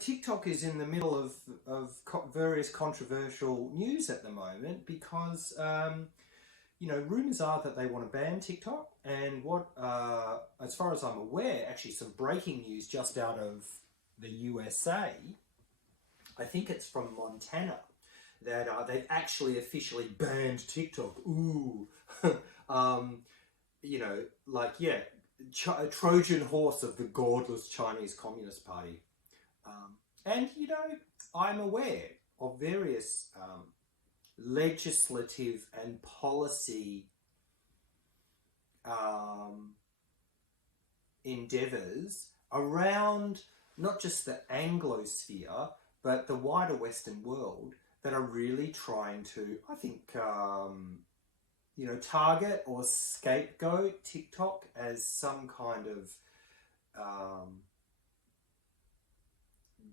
TikTok is in the middle of various controversial news at the moment because, rumours are that they want to ban TikTok. And as far as I'm aware, actually some breaking news just out of the USA, I think it's from Montana, that they've actually officially banned TikTok. Ooh, a Trojan horse of the godless Chinese Communist Party. I'm aware of various legislative and policy endeavours around not just the Anglosphere, but the wider Western world that are really trying to, I think, target or scapegoat TikTok as some kind of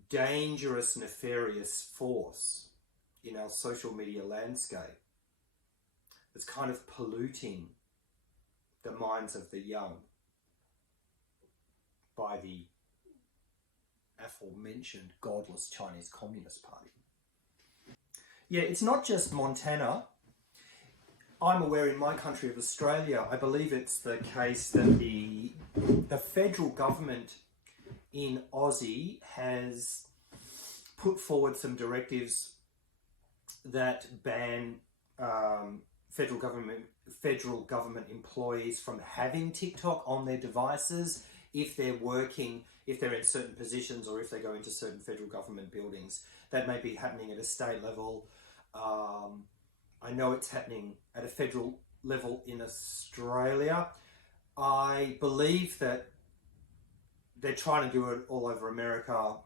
dangerous, nefarious force in our social media landscape that's kind of polluting the minds of the young by the aforementioned godless Chinese Communist Party. Yeah, it's not just Montana. I'm aware in my country of Australia, I believe it's the case that the federal government in Aussie has put forward some directives that ban federal government employees from having TikTok on their devices if they're in certain positions, or if they go into certain federal government buildings. That may be happening at a state level. I know it's happening at a federal level in Australia. I believe that they're trying to do it all over America.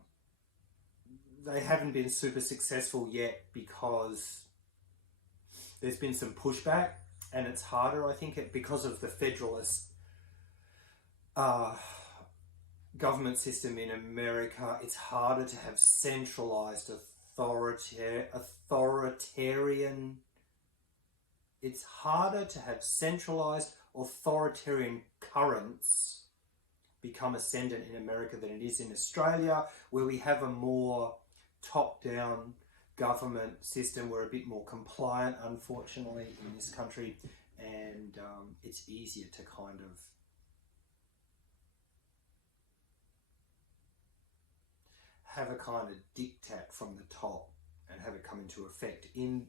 They haven't been super successful yet because there's been some pushback, and it's harder, I think, because of the federalist government system in America. It's harder to have centralized authoritarian. It's harder to have centralized authoritarian currents become ascendant in America than it is in Australia, where we have a more top-down government system. We're a bit more compliant, unfortunately, in this country, and it's easier to kind of have a kind of diktat from the top and have it come into effect in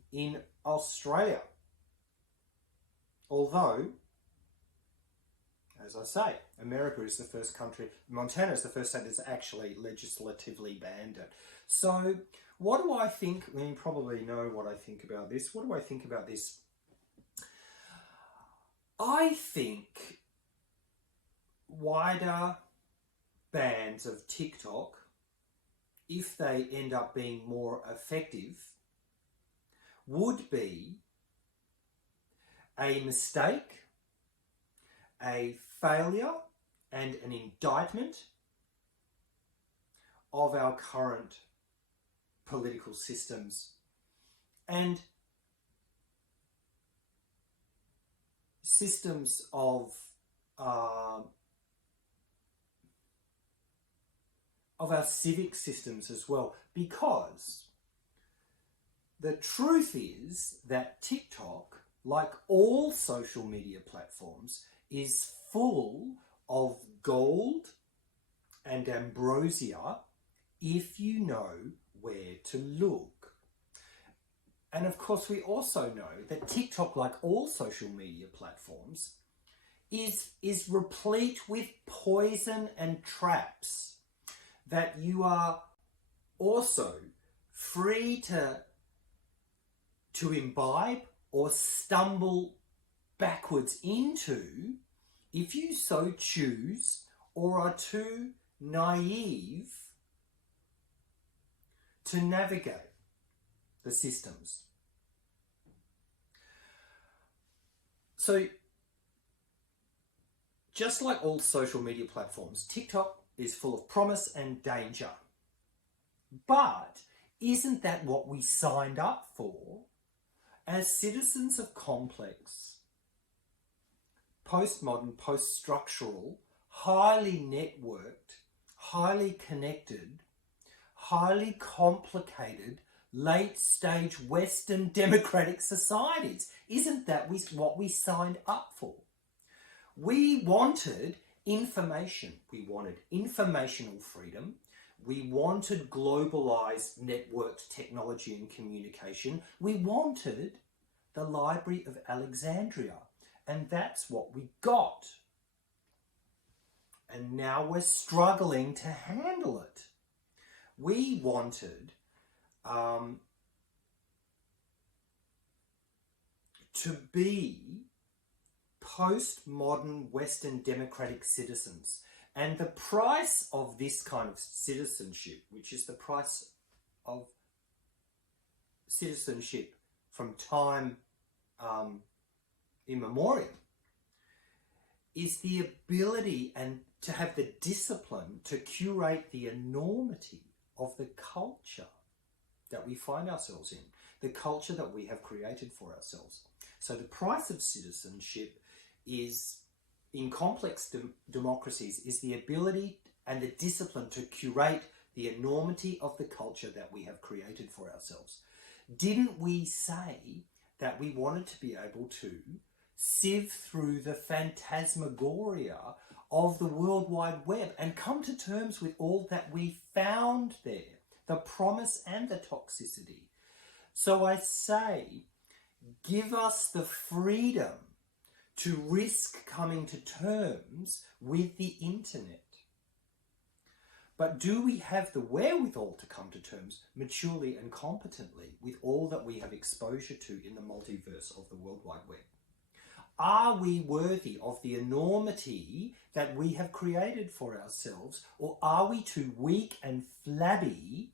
Australia. Although, as I say, America is the first country, Montana is the first state that's actually legislatively banned it. So what do I think? You probably know what I think about this. What do I think about this? I think wider bans of TikTok, if they end up being more effective, would be a mistake, a failure, and an indictment of our current political systems and systems of our civic systems as well, because the truth is that TikTok, like all social media platforms, is full of gold and ambrosia if you know where to look. And of course, we also know that TikTok, like all social media platforms, is replete with poison and traps that you are also free to imbibe or stumble backwards into if you so choose, or are too naive to navigate the systems. So, just like all social media platforms, TikTok is full of promise and danger. But isn't that what we signed up for as citizens of complex, postmodern, post-structural, highly networked, highly connected, highly complicated, late-stage Western democratic societies. Isn't that what we signed up for? We wanted information. We wanted informational freedom. We wanted globalized networked technology and communication. We wanted the Library of Alexandria. And that's what we got. And now we're struggling to handle it. We wanted to be postmodern Western democratic citizens. And the price of this kind of citizenship, which is the price of citizenship from time immemorial, is the ability and to have the discipline to curate the enormity of the culture that we find ourselves in, the culture that we have created for ourselves. So the price of citizenship is, in complex democracies, is the ability and the discipline to curate the enormity of the culture that we have created for ourselves. Didn't we say that we wanted to be able to sieve through the phantasmagoria of the World Wide Web and come to terms with all that we found there, the promise and the toxicity? So I say, give us the freedom to risk coming to terms with the internet. But do we have the wherewithal to come to terms maturely and competently with all that we have exposure to in the multiverse of the World Wide Web? Are we worthy of the enormity that we have created for ourselves, or are we too weak and flabby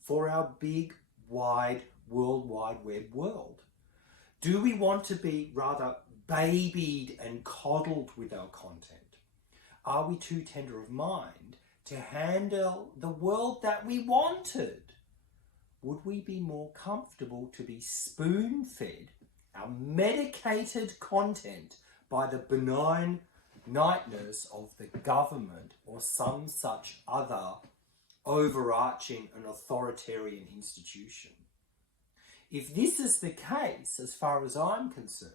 for our big, wide, World Wide Web world? Do we want to be rather babied and coddled with our content? Are we too tender of mind to handle the world that we wanted? Would we be more comfortable to be spoon-fed our medicated content by the benign night nurse of the government or some such other overarching and authoritarian institution? If this is the case, as far as I'm concerned,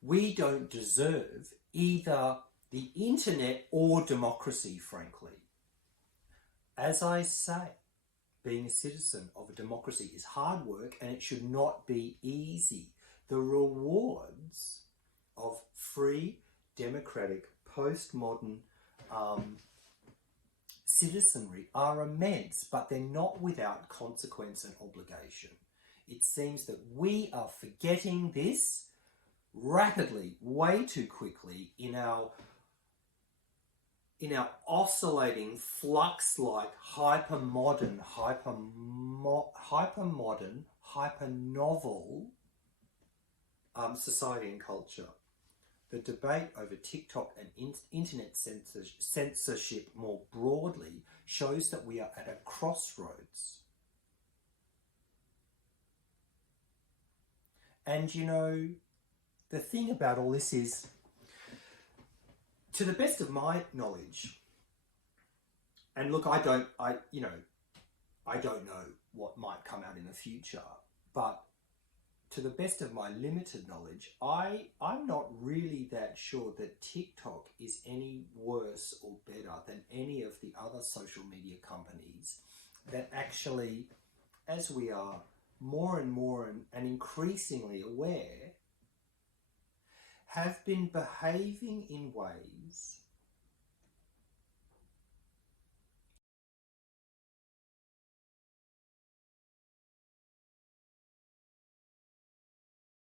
we don't deserve either the internet or democracy, frankly. As I say, being a citizen of a democracy is hard work and it should not be easy. The rewards of free, democratic, postmodern citizenry are immense, but they're not without consequence and obligation. It seems that we are forgetting this rapidly, way too quickly, in our oscillating, flux-like, hyper-modern, hyper-novel society and culture. The debate over TikTok and internet censorship more broadly shows that we are at a crossroads. And you know, the thing about all this is, to the best of my knowledge, and look, I don't know what might come out in the future, but to the best of my limited knowledge, I'm not really that sure that TikTok is any worse or better than any of the other social media companies that actually, as we are more and more and increasingly aware, have been behaving in ways